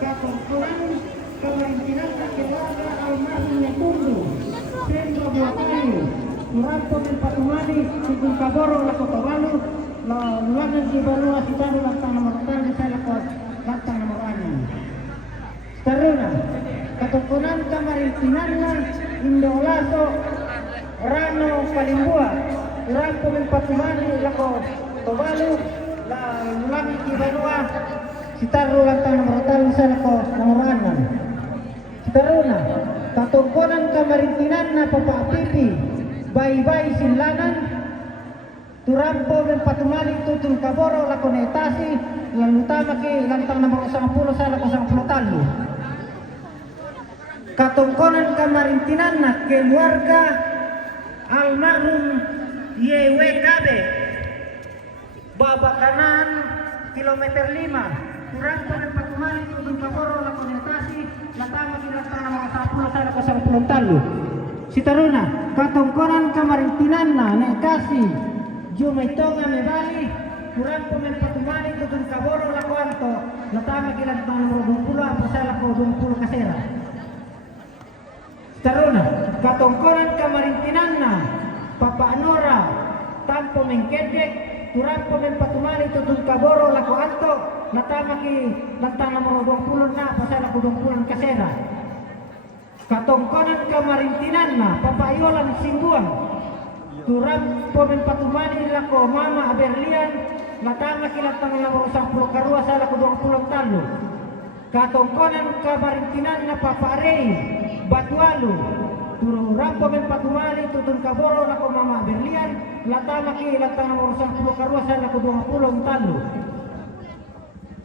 Katungkonan kamarintinan na keluarga almarhum Netundu Sembo Buah Kayu turang pemain patumali Sugeng Kaboro la Kotowalu, lalulangan di Banua Sitaru lantang nomor 6 sa lantang nomor 6. Taruna, katungkonan kamarintinan na Indolaso Rano Palimbua turang pemain patumali la Kotowalu, lalulangan di Banua Sitaru lantang nomor 3 sa nomor 6. Taruna, katungkonan kamarintinan na Papa Pipi Baybay Sinlanan turampo ng patumali tutong Kaboro la Konetasi lalu tama ki lantang nomor 10 sa 10 talo. katongkonan kamarintinan na keluarga almarhum YWKB baba kanan kilometer 5 kurang pada patumali tudun kaboro la konotasi latama kinatang na mga 10 sana ka 10 talo si taruna katongkonan kamarintinan na nekasi jumaitonga mebali kurang pemain patumali tudun kaboro la kuanto latama kinatang na mga 20 pasala ko 20 kasera taruna katongkonan kamarintinan na Papa Nora tampo mengkedek kurang pemain patumali tudun kaboro la kuanto latama ki lantang na mga 20 na pasala ko 20 kasera katongkonan kamarintinan na papayolan singguan turang pemain patumali la ko mama aberlian latama ki lantang na mga 10 karua sala ko 20 talo katongkonan kamarintinan na paparei Batualu turang pemain patumali tutun kaboro na ko mama berlian latama ki latang nomor 10 karua sana ko 20 talo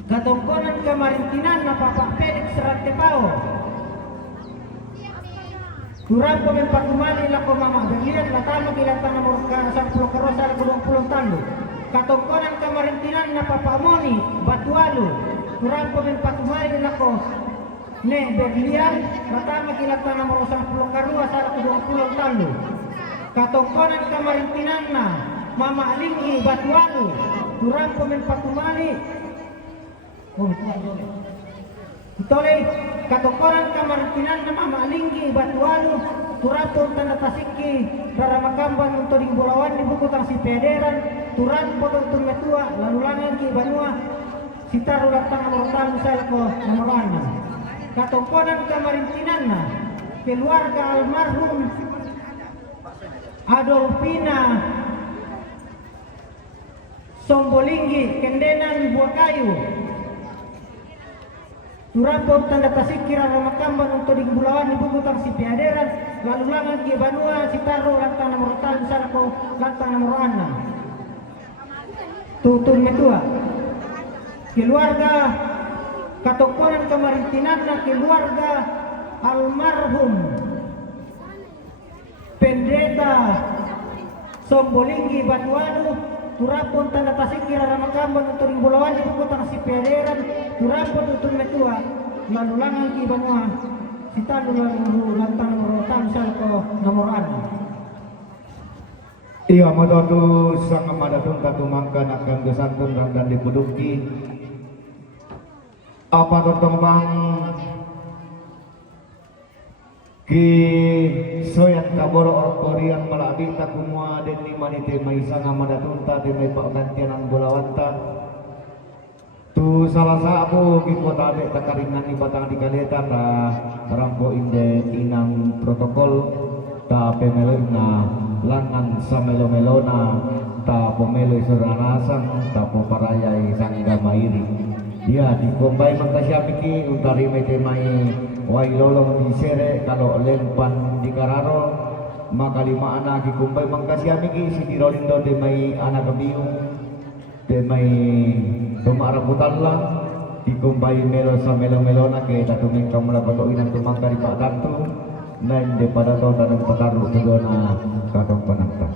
katongkonan kamarintinan na Papa Felix Rantepao turang pemain patumali la ko mama berlian latama ki latang nomor 10 karua sana ko 20 talo katongkonan kamarintinan na Papa Moni Batualu turang pemain patumali la ko Ne berlian matama kilatan nomor 10 karua sara 20 talo katongkonan kamarintinan na Mama Linggi Batualu kurang pemain patumali Itole katongkonan kamarintinan na Mama Linggi Batualu kurang pun tanda tasiki para makamban untuk di Bulawan di buku tang si pederan turang potong metua lalu langan ki banua sitaru latang nomor tamu salko nomor 6 katongkonan kamarintinan na keluarga almarhum Adolfina Sombolinggi Kendenan Buakayu turapon tanda tasik kira ramakamban untuk di Bulawan ibu kutang si piaderan lalu langan ki banua sitaru lantang nomor tahu sarko lantang nomor 6 tutun metua keluarga katongkonan kamarintinan na keluarga almarhum Pendeta Sombolinggi Batualu turapon tanda tasik kira ramakamban untuk di Bulawan ibu kutang si piaderan turapon tutun metua lalu langan ki banua sitaru lantang nomor tahu sarko nomor 6 Iya madatu sang madatun katumangkan akan gesantun dan dipuduki apa tentang bang ki soyan kaboro orkorian maladi takumua den lima ni temai sang madatun ta temai pak gantianan bolawanta tu salah satu ki kota de takaringan ni batang di kaleta ta rampo inde inang protokol ta pemelena langan samelo-melona ta pomelo suranasang ta poparayai sangga mairi dia dikombai mangkasyamiki untari metemai wailolo di sere kalau lempan di kararo maka 5 anak dikombai mangkasyamiki si dirolindo temai anak kebiung temai tumara putalla dikombai melo samelo-melona ke tatumeng kamala patoinan tumangka di Pak Tantu nain daripada tahun dan petaruh kedona katong penangkas